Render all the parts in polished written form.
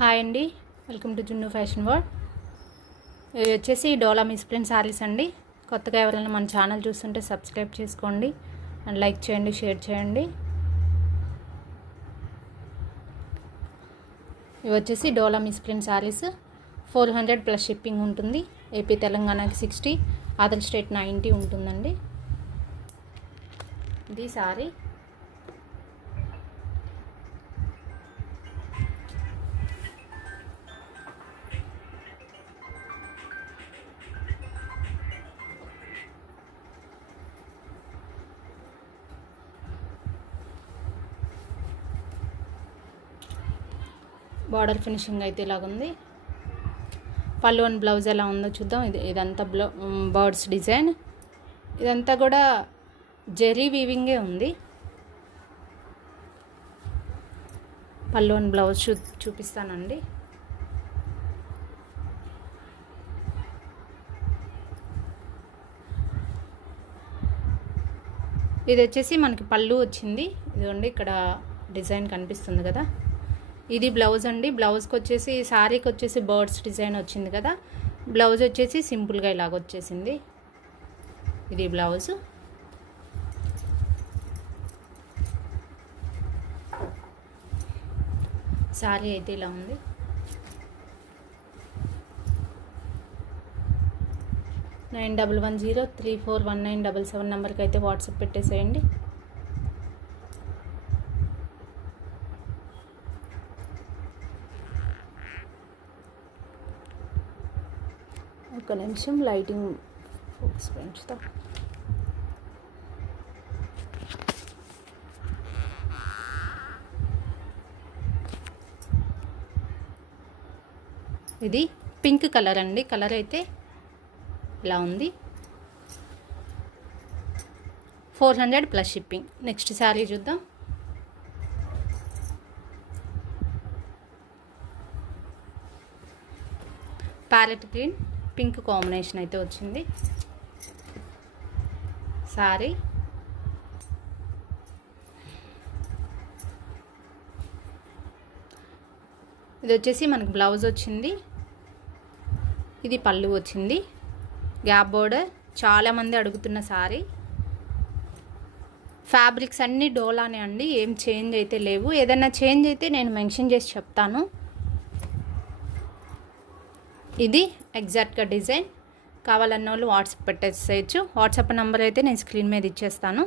Hi అండి, welcome to జున్ను fashion world. ఇవి వచ్చేసి డోలా మిస్ప్రింట్ శారీస్ అండి. కొత్తగా ఎవరైనా మన ఛానల్ చూస్తుంటే సబ్స్క్రైబ్ చేసుకోండి అండ్ లైక్ చేయండి, షేర్ చేయండి. ఇవి వచ్చేసి డోలా మిస్ప్రింట్ శారీస్ 400 ప్లస్ షిప్పింగ్ ఉంటుంది. ఏపీ తెలంగాణకి 60, అదర్ స్టేట్ 90 ఉంటుందండి. ఇది శారీ. బార్డర్ ఫినిషింగ్ అయితే ఇలాగుంది. పళ్ళు అండ్ బ్లౌజ్ ఎలా ఉందో చూద్దాం. ఇదంతా బర్డ్స్ డిజైన్. ఇదంతా కూడా జెరీ వీవింగే ఉంది. పళ్ళు అండ్ బ్లౌజ్ చూపిస్తానండి. ఇది వచ్చేసి మనకి పళ్ళు వచ్చింది. ఇదిగోండి, ఇక్కడ డిజైన్ కనిపిస్తుంది కదా, ఇది బ్లౌజ్ అండి. బ్లౌజ్కి వచ్చేసి శారీకి వచ్చేసి బర్డ్స్ డిజైన్ వచ్చింది కదా, బ్లౌజ్ వచ్చేసి సింపుల్గా ఇలాగ వచ్చేసింది. ఇది బ్లౌజ్. శారీ అయితే ఇలా ఉంది. నైన్ 9110341977 నెంబర్కి అయితే వాట్సాప్ పెట్టేసేయండి. ఒక నిమిషం లైటింగ్ ఫోకస్ పెంచుతా. ఇది పింక్ కలర్ అండి. కలర్ అయితే ఇలా ఉంది. 400 ప్లస్ షిప్పింగ్. నెక్స్ట్ శారీ చూద్దాం. ప్యారెట్ గ్రీన్ పింక్ కాంబినేషన్ అయితే వచ్చింది శారీ. ఇది వచ్చేసి మనకు బ్లౌజ్ వచ్చింది. ఇది పళ్ళు వచ్చింది. Gap border. చాలామంది అడుగుతున్న శారీ. ఫ్యాబ్రిక్స్ అన్నీ డోలానే అండి, ఏం చేంజ్ అయితే లేవు. ఏదైనా చేంజ్ అయితే నేను మెన్షన్ చేసి చెప్తాను. ఇది ఎగ్జాక్ట్గా డిజైన్. కావాలన్న వాళ్ళు వాట్సాప్ పెట్టేసేయచ్చు. వాట్సాప్ నెంబర్ అయితే నేను స్క్రీన్ మీద ఇచ్చేస్తాను,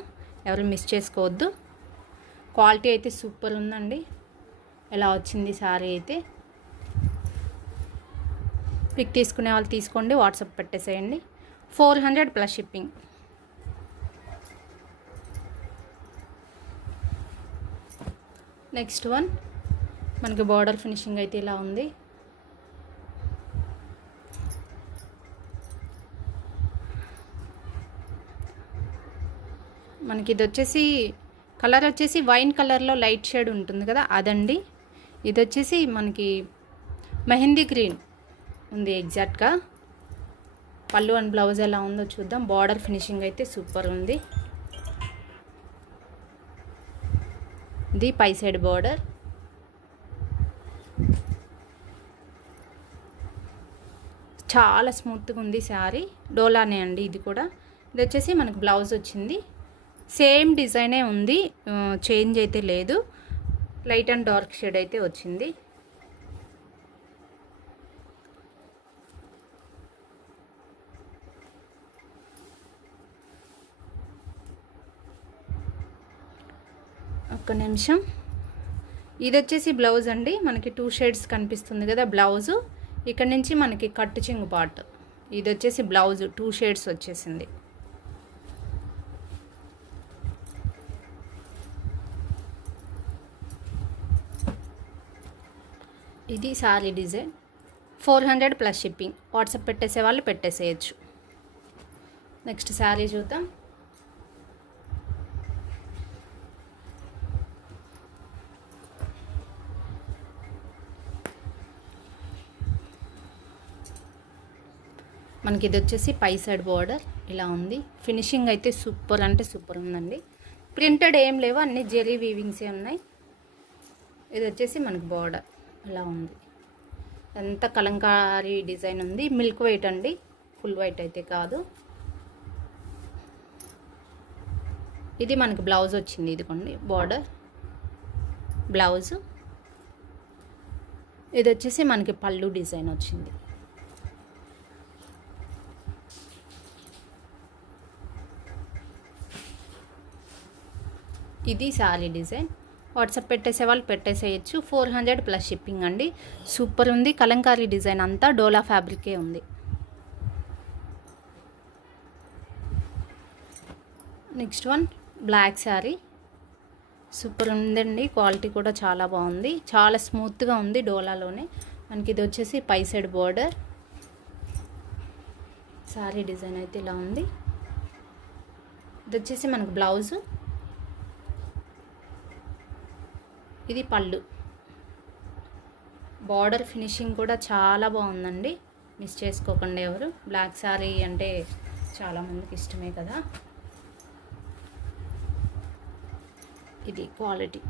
ఎవరు మిస్ చేసుకోవద్దు. క్వాలిటీ అయితే సూపర్ ఉందండి. ఎలా వచ్చింది శారీ అయితే. పిక్ తీసుకునే వాళ్ళు తీసుకోండి, వాట్సాప్ పెట్టేసేయండి. 400 ప్లస్ షిప్పింగ్. నెక్స్ట్ వన్ మనకి బార్డర్ ఫినిషింగ్ అయితే ఇలా ఉంది. మనకి ఇది వచ్చేసి కలర్ వచ్చేసి వైన్ కలర్లో లైట్ షేడ్ ఉంటుంది కదా, అదండి. ఇది వచ్చేసి మనకి మెహందీ గ్రీన్ ఉంది ఎగ్జాక్ట్గా. పళ్ళు అండ్ బ్లౌజ్ ఎలా ఉందో చూద్దాం. బార్డర్ ఫినిషింగ్ అయితే సూపర్ ఉంది. ఇది పై సైడ్ బార్డర్. చాలా స్మూత్గా ఉంది శారీ. డోలానే అండి ఇది కూడా. ఇది వచ్చేసి మనకు బ్లౌజ్ వచ్చింది. సేమ్ డిజైనే ఉంది, చేంజ్ అయితే లేదు. లైట్ అండ్ డార్క్ షేడ్ అయితే వచ్చింది. ఒక్క నిమిషం. ఇది వచ్చేసి బ్లౌజ్ అండి. మనకి 2 షేడ్స్ కనిపిస్తుంది కదా బ్లౌజు. ఇక్కడ నుంచి మనకి కట్టు చింగు పార్ట్. ఇది వచ్చేసి బ్లౌజ్ 2 షేడ్స్ వచ్చేసింది. ఇది sari design. 400 plus shipping. WhatsApp పెట్టేసే వాళ్ళు పెట్టేసేయచ్చు. నెక్స్ట్ శారీ చూద్దాం. మనకి ఇది వచ్చేసి పై సైడ్ బార్డర్ ఇలా ఉంది. ఫినిషింగ్ అయితే సూపర్ అంటే సూపర్ ఉందండి. ప్రింటెడ్ ఏం లేవు, అన్ని జెరీ వీవింగ్సే ఉన్నాయి. ఇది వచ్చేసి మనకి బార్డర్ ఇలా ఉంది. ఎంత కలంకారీ డిజైన్ ఉంది. మిల్క్ వైట్ అండి, ఫుల్ వైట్ అయితే కాదు. ఇది మనకి బ్లౌజ్ వచ్చింది. ఇదిగోండి బార్డర్ బ్లౌజు. ఇది వచ్చేసి మనకి పళ్ళు డిజైన్ వచ్చింది. ఇది శారీ డిజైన్. వాట్సాప్ పెట్టేసే వాళ్ళు పెట్టేసేయచ్చు. 400 ప్లస్ షిప్పింగ్ అండి. సూపర్ ఉంది. కలంకారీ డిజైన్ అంతా డోలా ఫ్యాబ్రికే ఉంది. Next one black sari. Super ఉందండి. క్వాలిటీ కూడా చాలా బాగుంది. చాలా స్మూత్గా ఉంది డోలాలోనే. మనకి ఇది వచ్చేసి పై సైడ్ బోర్డర్. శారీ డిజైన్ అయితే ఇలా ఉంది. ఇది వచ్చేసి మనకు బ్లౌజు. ఇది పళ్ళు. బార్డర్ ఫినిషింగ్ కూడా చాలా బాగుందండి. మిస్ చేసుకోకండి ఎవరు. బ్లాక్ శారీ అంటే చాలామందికి ఇష్టమే కదా. ఇది క్వాలిటీ.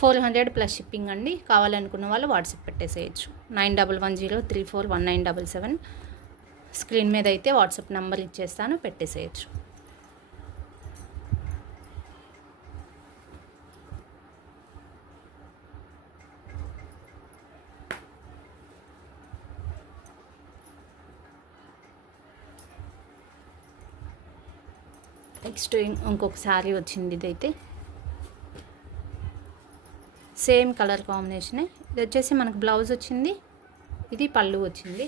400 ప్లస్ షిప్పింగ్ అండి. కావాలనుకున్న వాళ్ళు వాట్సాప్ పెట్టేసేయచ్చు. 9110341977. స్క్రీన్ మీద అయితే వాట్సాప్ నెంబర్ ఇచ్చేస్తాను, పెట్టేసేయచ్చు. నెక్స్ట్ ఇంకొక శారీ వచ్చింది. ఇదైతే సేమ్ కలర్ కాంబినేషనే. ఇది వచ్చేసి మనకు బ్లౌజ్ వచ్చింది. ఇది పళ్ళు వచ్చింది.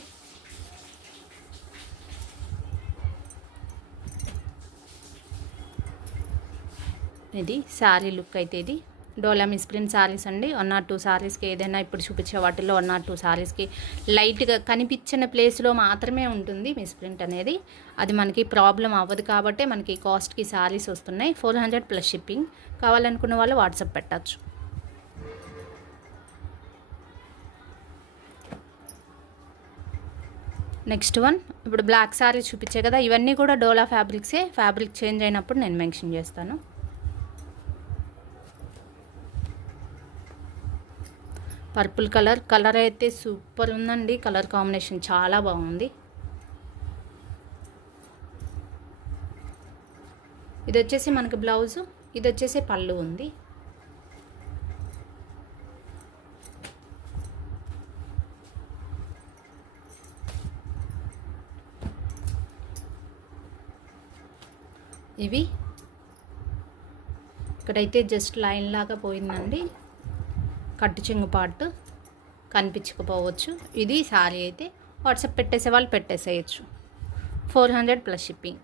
ఇది శారీ లుక్ అయితే. ఇది డోలా మిస్ప్రింట్ శారీస్ అండి. 1 or 2 శారీస్కి ఏదైనా ఇప్పుడు చూపించే వాటిల్లో 1 or 2 శారీస్కి లైట్గా కనిపించిన ప్లేస్లో మాత్రమే ఉంటుంది మిస్ప్రింట్ అనేది. అది మనకి ప్రాబ్లం అవ్వదు కాబట్టి మనకి కాస్ట్కి శారీస్ వస్తున్నాయి. 400 ప్లస్ షిప్పింగ్. కావాలనుకున్న వాళ్ళు వాట్సాప్ పెట్టచ్చు. నెక్స్ట్ వన్ ఇప్పుడు బ్లాక్ శారీ చూపించే కదా, ఇవన్నీ కూడా డోలా ఫ్యాబ్రిక్సే. ఫ్యాబ్రిక్ చేంజ్ అయినప్పుడు నేను మెన్షన్ చేస్తాను. పర్పుల్ కలర్ అయితే సూపర్ ఉందండి. కలర్ కాంబినేషన్ చాలా బాగుంది. ఇది వచ్చేసి మనకి బ్లౌజు. ఇది వచ్చేసి పళ్ళు ఉంది. ఇవి ఇక్కడైతే జస్ట్ లైన్ లాగా పోయిందండి. కట్టు చెంగు పార్ట్ కనిపించకపోవచ్చు. ఇది శారీ అయితే. వాట్సాప్ పెట్టేసే వాళ్ళు పెట్టేసేయచ్చు. 400 plus shipping.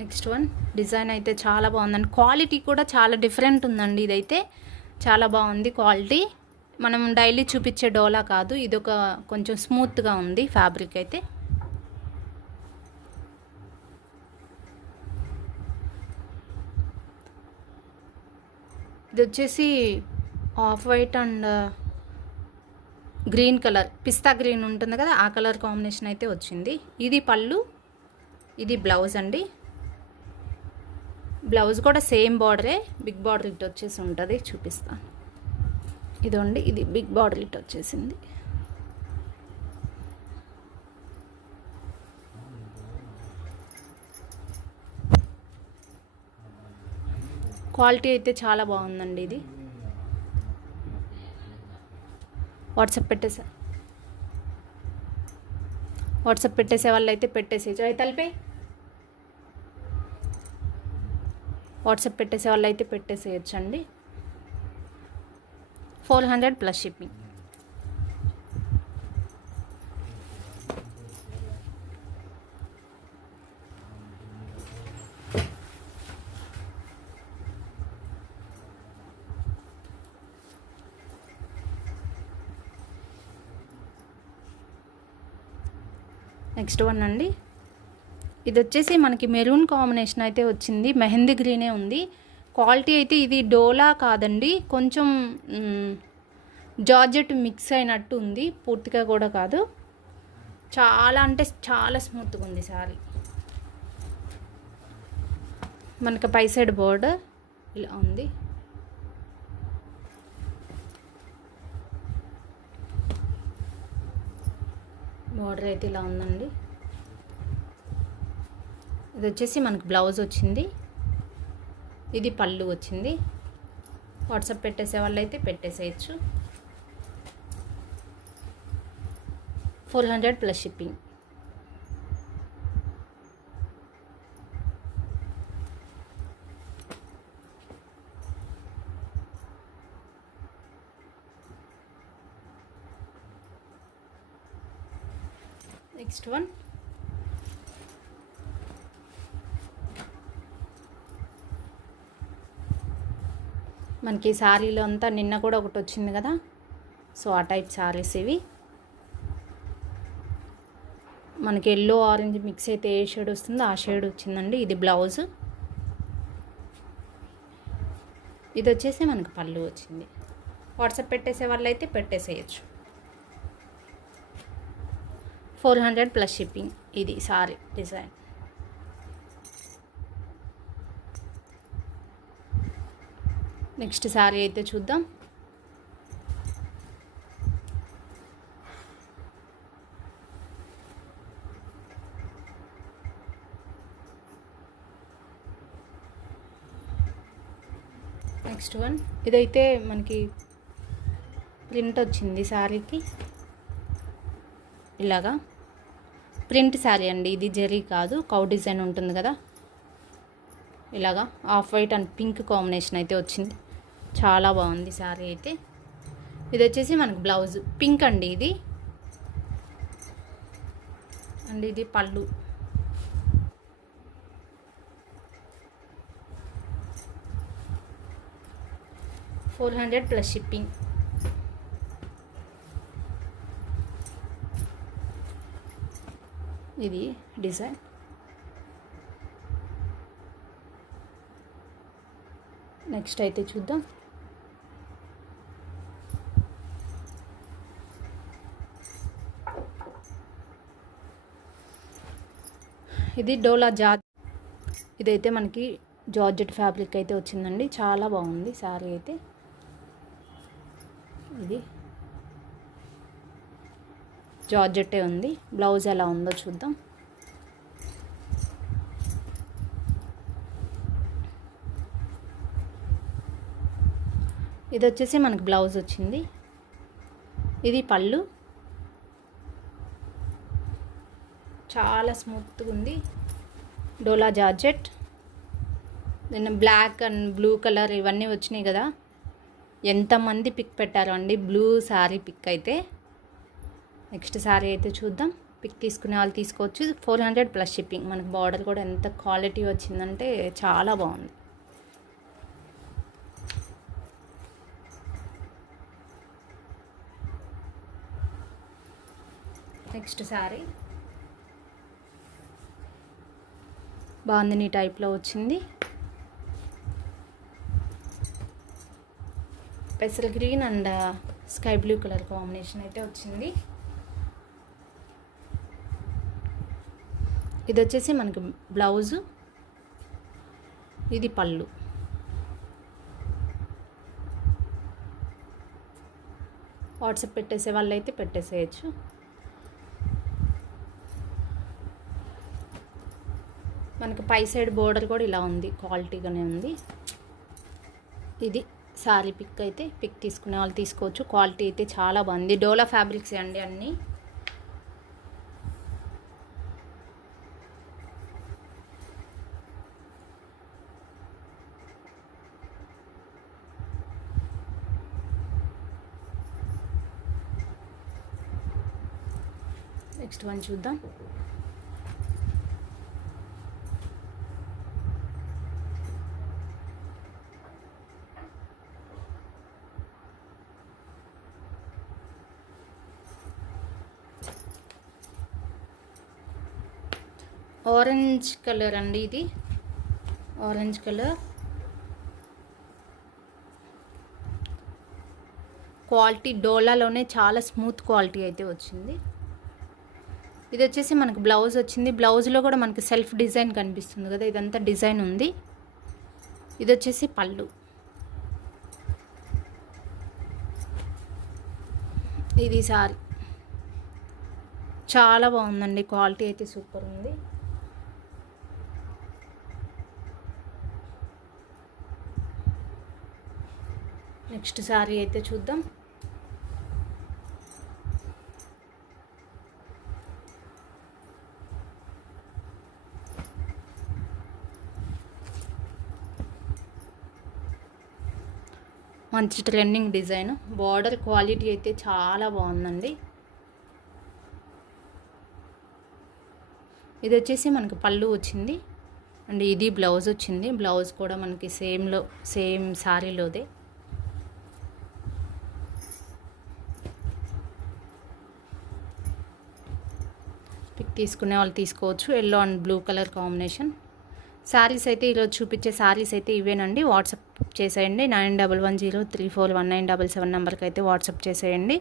Next one design అయితే చాలా బాగుందండి. క్వాలిటీ కూడా చాలా డిఫరెంట్ ఉందండి. ఇదైతే చాలా బాగుంది క్వాలిటీ. మనం డైలీ చూపించే డోలా కాదు. ఇది ఒక కొంచెం స్మూత్గా ఉంది ఫ్యాబ్రిక్ అయితే. ఇది వచ్చేసి off white and green colour, pista green ఉంటుంది కదా, ఆ కలర్ కాంబినేషన్ అయితే వచ్చింది. ఇది పళ్ళు, ఇది బ్లౌజ్ అండి. బ్లౌజ్ కూడా సేమ్ బార్డరే, బిగ్ బార్డర్ ఇట్ వచ్చేసి ఉంటుంది. చూపిస్తాను. ఇదండి, ఇది బిగ్ బార్డర్ ఇట్ వచ్చేసింది. క్వాలిటీ అయితే చాలా బాగుందండి. ఇది వాట్సాప్ పెట్టేసే వాళ్ళు అయితే పెట్టేసేయచ్చు. అయితే తలిపే వాట్సాప్ పెట్టేసే వాళ్ళు అయితే పెట్టేసేయచ్చు అండి. 400 ప్లస్ షిప్పింగ్. నెక్స్ట్ వన్ అండి, ఇది వచ్చేసి మనకి మెరూన్ కాంబినేషన్ అయితే వచ్చింది. మెహందీ గ్రీనే ఉంది. క్వాలిటీ అయితే ఇది డోలా కాదండి, కొంచెం జార్జెట్ మిక్స్ అయినట్టు ఉంది. పూర్తిగా కూడా కాదు. చాలా అంటే చాలా స్మూత్గా ఉంది శారీ. మనకి పై సైడ్ బోర్డర్ ఇలా ఉంది. బోర్డర్ అయితే ఇలా ఉందండి. ఇది వచ్చేసి మనకు బ్లౌజ్ వచ్చింది. ఇది పళ్ళు వచ్చింది. వాట్సాప్ పెట్టేసే వాళ్ళు అయితే పెట్టేసేయచ్చు. 400 ప్లస్ షిప్పింగ్. నెక్స్ట్ వన్ మనకి శారీలో అంతా నిన్న కూడా ఒకటి వచ్చింది కదా, సో ఆ టైప్ శారీస్ ఇవి. మనకి ఎల్లో ఆరెంజ్ మిక్స్ అయితే ఏ షేడ్ వస్తుందో ఆ షేడ్ వచ్చిందండి. ఇది బ్లౌజ్. ఇది వచ్చేసి మనకి పళ్ళు వచ్చింది. వాట్సాప్ పెట్టేసే వాళ్ళు అయితే పెట్టేసేయచ్చు. 400 ప్లస్ షిప్పింగ్. ఇది సారీ డిజైన్. నెక్స్ట్ శారీ అయితే చూద్దాం. నెక్స్ట్ వన్ ఇదైతే మనకి ప్రింట్ వచ్చింది శారీకి. ఇలాగా ప్రింట్ శారీ అండి. ఇది జరీ కాదు, కౌ డిజైన్ ఉంటుంది కదా, ఇలాగా off white and pink combination అయితే వచ్చింది. చాలా బాగుంది శారీ అయితే. ఇది వచ్చేసి మనకు బ్లౌజ్ పింక్ అండి ఇది. అండ్ ఇది పళ్ళు. $400 ప్లస్ షిప్పింగ్. ఇది డిజైన్. నెక్స్ట్ అయితే చూద్దాం. ఇది డోలా ఇదైతే మనకి జార్జెట్ ఫ్యాబ్రిక్ అయితే వచ్చిందండి. చాలా బాగుంది శారీ అయితే. ఇది జార్జెట్టే ఉంది. బ్లౌజ్ ఎలా ఉందో చూద్దాం. ఇది వచ్చేసి మనకు బ్లౌజ్ వచ్చింది. ఇది పళ్ళు. చాలా స్మూత్గా ఉంది. డోలా జార్జెట్. దీన్ని బ్లాక్ అండ్ బ్లూ కలర్ ఇవన్నీ వచ్చినాయి కదా, ఎంతమంది పిక్ పెట్టారు అండి బ్లూ శారీ పిక్ అయితే. నెక్స్ట్ శారీ అయితే చూద్దాం. పిక్ తీసుకునే వాళ్ళు తీసుకోవచ్చు. 400 ప్లస్ షిప్పింగ్. మనకు బార్డర్ కూడా ఎంత క్వాలిటీ వచ్చిందంటే చాలా బాగుంది. నెక్స్ట్ శారీ బాందిని టైప్లో వచ్చింది. Pastel green and sky blue colour combination అయితే వచ్చింది. ఇది వచ్చేసి మనకి బ్లౌజు. ఇది పళ్ళు. వాట్సాప్ పెట్టేసే వాళ్ళు అయితే పెట్టేసేయచ్చు. మనకి పై సైడ్ బోర్డర్ కూడా ఇలా ఉంది, క్వాలిటీగానే ఉంది. ఇది శారీ పిక్ అయితే. పిక్ తీసుకునే వాళ్ళు తీసుకోవచ్చు. క్వాలిటీ అయితే చాలా బాగుంది. డోలా ఫ్యాబ్రిక్స్ అండి అన్నీ. నెక్స్ట్ వన్ చూద్దాం. ఆరెంజ్ కలర్ అండి ఇది. Orange colour. క్వాలిటీ డోలాలోనే చాలా స్మూత్ క్వాలిటీ అయితే వచ్చింది. ఇది వచ్చేసి మనకు బ్లౌజ్ వచ్చింది. బ్లౌజ్లో కూడా మనకి సెల్ఫ్ డిజైన్ కనిపిస్తుంది కదా, ఇదంతా డిజైన్ ఉంది. ఇది వచ్చేసి పళ్ళు. ఇది సారీ. చాలా బాగుందండి, క్వాలిటీ అయితే సూపర్ ఉంది. నెక్స్ట్ సారీ అయితే చూద్దాం. మంచి ట్రెండింగ్ డిజైన్, బార్డర్ క్వాలిటీ అయితే చాలా బాగుందండి. ఇది వచ్చేసి మనకి పళ్ళు వచ్చింది అండ్ ఇది బ్లౌజ్ వచ్చింది. బ్లౌజ్ కూడా మనకి సేమ్ శారీలోదే. పిక్ తీసుకునే వాళ్ళు తీసుకోవచ్చు. Yellow and blue colour combination. Saris అయితే ఈరోజు చూపించే శారీస్ అయితే ఇవేనండి. వాట్సాప్ చేసేయండి. 9110341977 నెంబర్కి అయితే వాట్సాప్ చేసేయండి.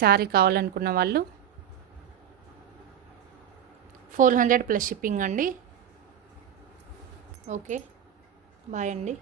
శారీ కావాలనుకున్న వాళ్ళు. 400 ప్లస్ షిప్పింగ్ అండి. ఓకే, బాయ్ అండి.